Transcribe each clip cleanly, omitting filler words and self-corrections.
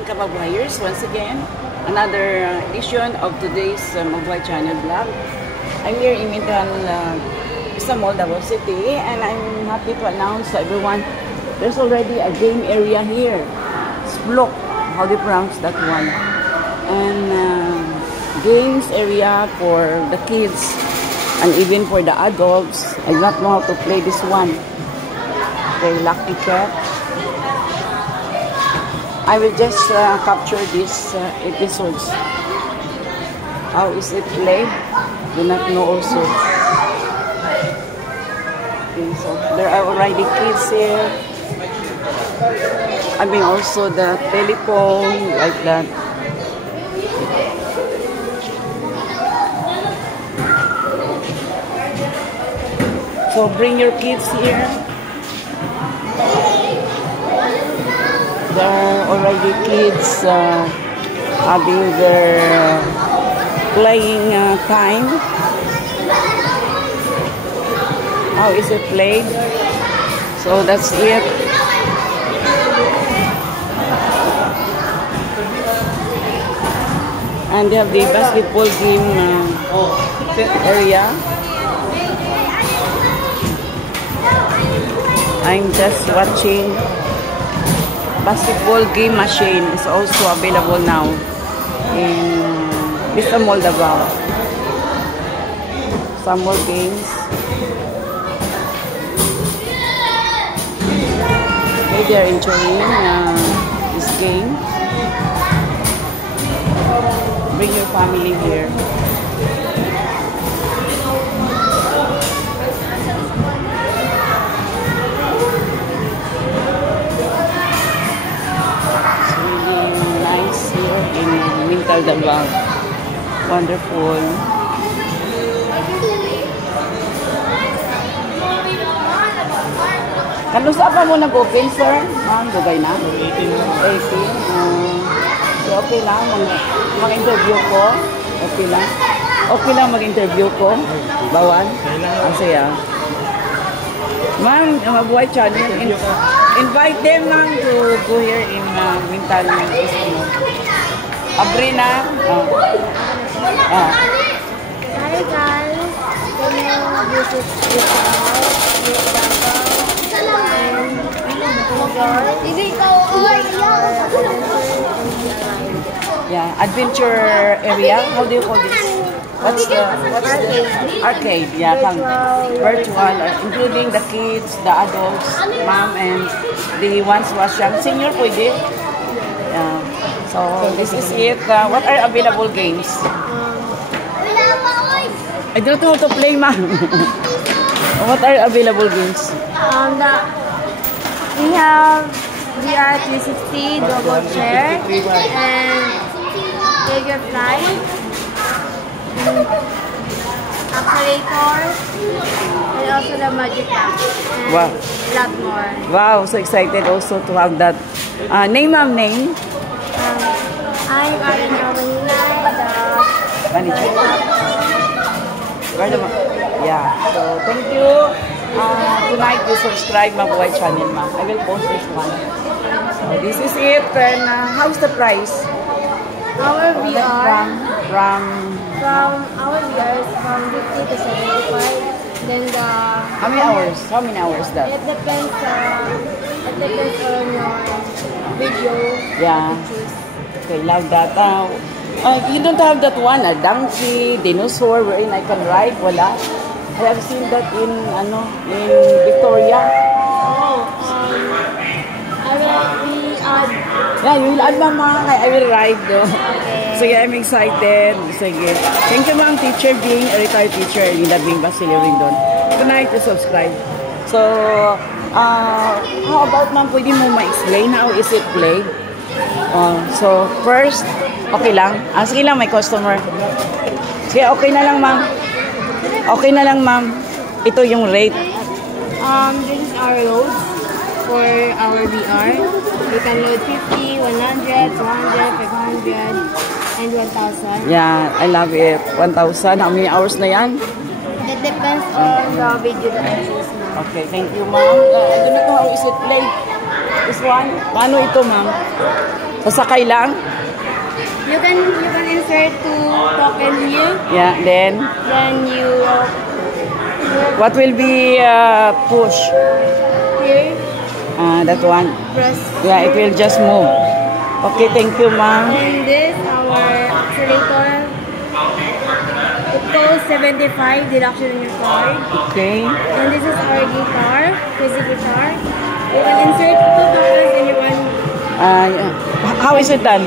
and kababayers, once again, another edition of today's Mabuhay Channel vlog. I'm here in Mintan, Istanbul, Davao City, and I'm happy to announce to everyone there's already a game area here. Splok, how do you pronounce that one? And games area for the kids and even for the adults. I do not know how to play this one. Okay, Lucky Cat. I will just capture these episodes. How is it played? Do not know also. Okay, so there are already kids here. I mean also the telephone, like that. So bring your kids here. There are already kids having their playing time. How is it played? So that's it. And they have the basketball game area. I'm just watching. Basketball game machine is also available now in Vista Mall, Davao. Some more games. Maybe they are enjoying this game. Bring your family here. Davao. Wonderful. Kano sa pa mo nag-open, sir? Ma'am, dugay na? 18. So okay lang mag-interview ko? Okay lang? Okay lang mag-interview ko? Bawal? Ang saya. Ma'am, Mabuhay Channel, invite them ma'am to go here in Mintan. Abrina. Hi guys, can you visit this Yeah, adventure area. How do you call this? What's the arcade? Yeah, virtual, including the kids, the adults, mom, and the ones who are young. Senior, pwede. Yeah. So this is it. What are available games? I don't know how to play, ma'am. What are available games? We have VR 360 double chair and Jaeger fly, accelerator, and also the magic pack. Wow. A lot more. Wow, so excited also to have that. Name, ma'am, name. I'm Arena Manilay, the Manager. Yeah. So thank you. Tonight you subscribe Mabuhay Channel, ma'am. I will post this one. So this is it. And how's the price? Our VR From our VR is from 50 to 75. Then the how many hours? How many hours that? it depends on your video. Yeah. Okay, love that. You don't have that one, a donkey, dinosaur, wherein I can ride. Wala. I have seen that in Victoria. Yeah, you will add, mama. I will ride though. So yeah, I'm excited. Sige. Thank you, ma'am, teacher, being a retired teacher in Labing Basilio Rindon. Good night to subscribe. So, how about, ma'am, pwede mo ma-explain how is it played? So, first, okay lang. Sige lang, may customer. Sige, okay na lang, ma'am. Okay na lang, ma'am. Ito yung rate. This is our loads for our VR. You can load 50, 100, 200, 500, and 1,000. Yeah, I love it. 1,000. How many hours na yan? That depends on the video that you choose now. Okay, thank you, ma'am. I don't know how is it played. This one? Paano ito, ma'am? Sasakay lang? You can insert to token here. Yeah, then? Then you What will be push? here That one? press. Yeah, it will just move. Okay, thank you, ma'am. And this our accelerator. It costs 75 deduction on your card. Okay. And this is our guitar, crazy guitar. You can insert 2 tokens in your one. Yeah. How is it done?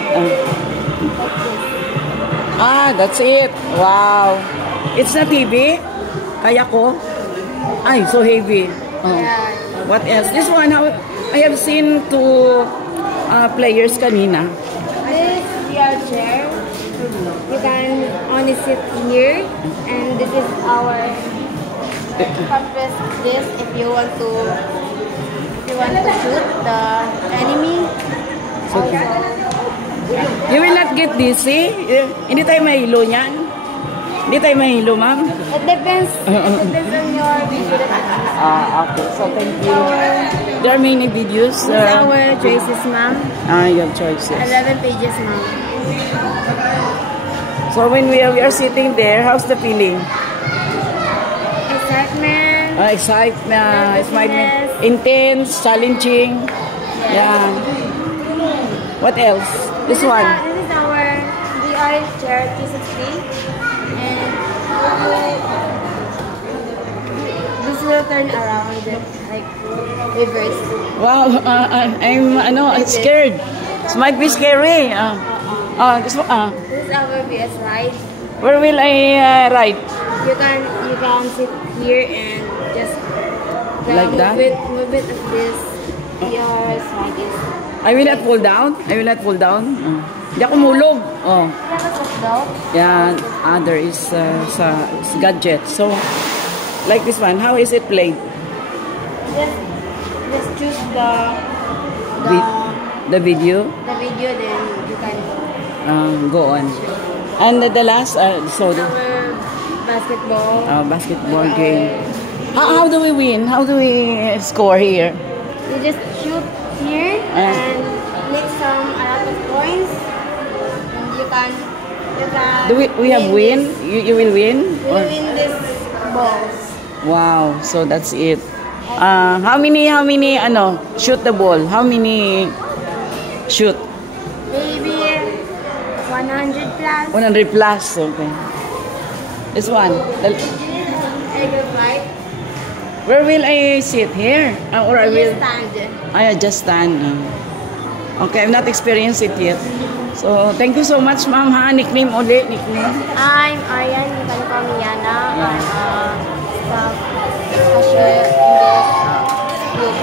That's it. Wow. It's not heavy. Kaya ko. Ay, so heavy. Yeah. What else? This one, I have seen 2 players kanina. This VR chair. You can only sit here, and this is our press this if you want to shoot the enemy. Also, You will not get dizzy? Hindi tayo mahilo niyan? Hindi tayo mahilo, ma'am? it depends on your video. Okay. So, thank you. There are many videos. This is our choices, ma'am. You have choices. 11 pages, ma'am. So, when we are sitting there, how's the feeling? Excitement. Excitement. Intense, challenging. Yeah. What else? This one. This is our VR chair 360, and this will turn around like reverse. Wow, I'm scared. This might be scary. This one. This is our VS ride. Where will I ride? You can sit here and just Like that? move it as this. VR ride is. I will not fall down. I will not fall down. Hindi ako mulog. Oh. Yeah, there is sa gadget. So, like this one, how is it played? Just choose The video. the video, then you can Go on. And the last, so the basketball. basketball game. How do we win? How do we score here? You just shoot here and make a lot of points, and you can Do we have win? You will win? You will win this balls. Wow, so that's it. How many shoot the ball? How many shoot? Maybe 100 plus. 100 plus, okay. This one. Where will I sit? Here? Or I will? I just stand. Okay, I've not experienced it yet. So, thank you so much, ma'am, ha? Nickname ulit, nickname. I'm Aryan, you can call me Yana. I'm staff cashier in this group.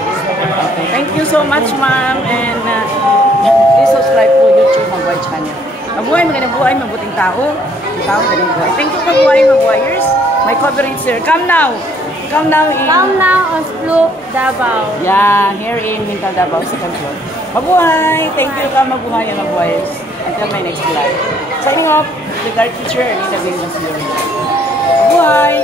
Okay, thank you so much, ma'am. And please subscribe to YouTube Mabuhay channel. Mabuhay, magandang buhay, mabuting tao. Magandang buhay. Thank you, Mabuhay, Mabuhayers. My coverage here. Come now. Come now on Sploop, Davao. Yeah, here in Mintal, Davao, second floor. Mabuhay! Thank you ka, Mabuhay and Mabuhayers. Until my next vlog. Signing off, the dark teacher, Anita Villas. Mabuhay!